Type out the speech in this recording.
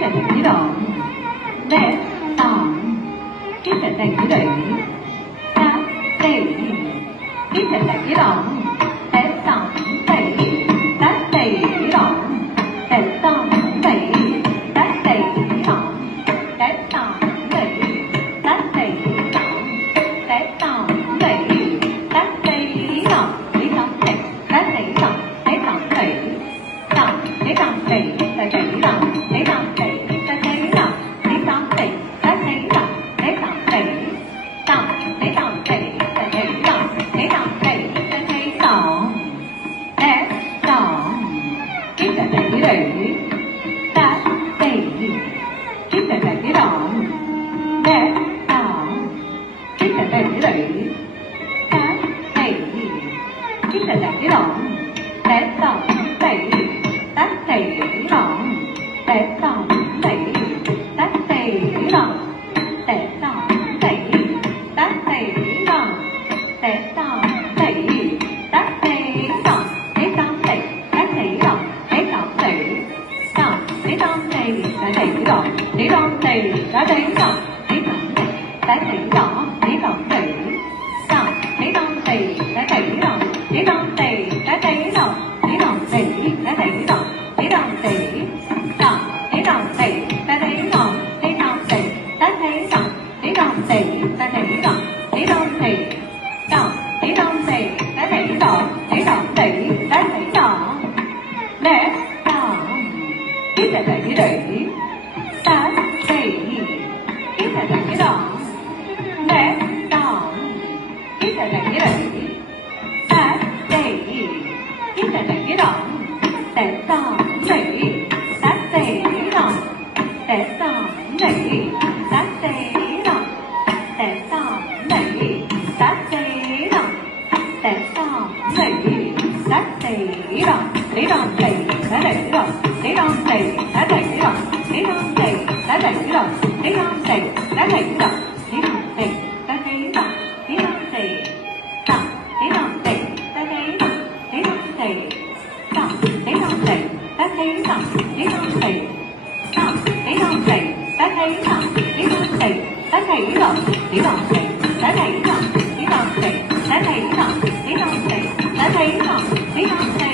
là đẩy đoạn bé tỏng cái là đẩy cá đẩy cái là đẩy đoạn bé tỏng đẩy cá đẩy đoạn bé tỏng đẩy cá đẩy đoạn bé tỏng đẩy cá đẩy đoạn bé tỏng đẩy cá đẩy đoạn bé tỏng đẩy cá đẩy đoạn bé tỏng đẩy tỏng bé tỏng đẩy là đẩy đoạn bé tỏng đẩy cá đẩy đoạn bé tỏng đẩy cá đẩy đoạn bé tỏng đẩy tỏng bé tỏng đẩy là đẩy đoạn bé tỏng đẩy cá đẩy đoạn bé tỏng cái là đẩy cá đẩy cái là đẩy đoạn bé tỏng cái là đẩy cá đẩy cái là đẩy đoạn bé tỏng đẩy cá đẩy đoạn bé tỏng đẩy cá đẩy đoạn bé tỏng đẩy cá đẩy đoạn bé tỏng đẩy cá đẩy đoạn bé tỏng đẩy cá đẩy đoạn bé tỏng đẩy tỏng bé tỏng đẩy cá đẩy đoạn bé tỏng đẩy cá đẩy đoạn bé tỏng đẩy cá đẩy đoạn bé tỏng đẩy tỏng bé tỏng đẩy cá đẩy đoạn bé tỏng đẩy cá đẩy đoạn bé tỏng đẩy cá đẩy đoạn bé tỏng đẩy tỏng bé tỏng đẩy cá đẩy đoạn bé tỏng đẩy cá đẩy đoạn bé tỏng đẩy cá đẩy đoạn bé tỏng đẩy tỏng bé tỏng đẩy cá đẩy đoạn bé tỏng đẩy cá đẩy đoạn bé tỏng cái là đẩy cá đẩy cái là đẩy đoạn bé tỏng cái là đẩy cá đẩy cái là đẩy đoạn bé tỏng đẩy cá đẩy đoạn bé tỏng đẩy cá đẩy đoạn bé tỏng đẩy cá đẩy đoạn bé tỏng đẩy cá đẩy đoạn bé tỏng đẩy cá đẩy đoạn bé tỏng đẩy cá đẩy đoạn bé tỏng đẩy cá đẩy đoạn bé tỏng đẩy cá đẩy đoạn bé tỏng đẩy cá đẩy đoạn bé tỏng đẩy tỏng bé tỏng đẩy cá đẩy đoạn bé tỏng đẩy tỏng bé tỏng đẩy cá đẩy đoạn bé tỏng đẩy tỏng bé tỏng đẩy cá đẩy đoạn bé tỏng đẩy cá đẩy đoạn bé tỏng đẩy cá đẩy đoạn bé tỏng đẩy cá đẩy đoạn bé tỏng đẩy cá đẩy đoạn bé tỏng đẩy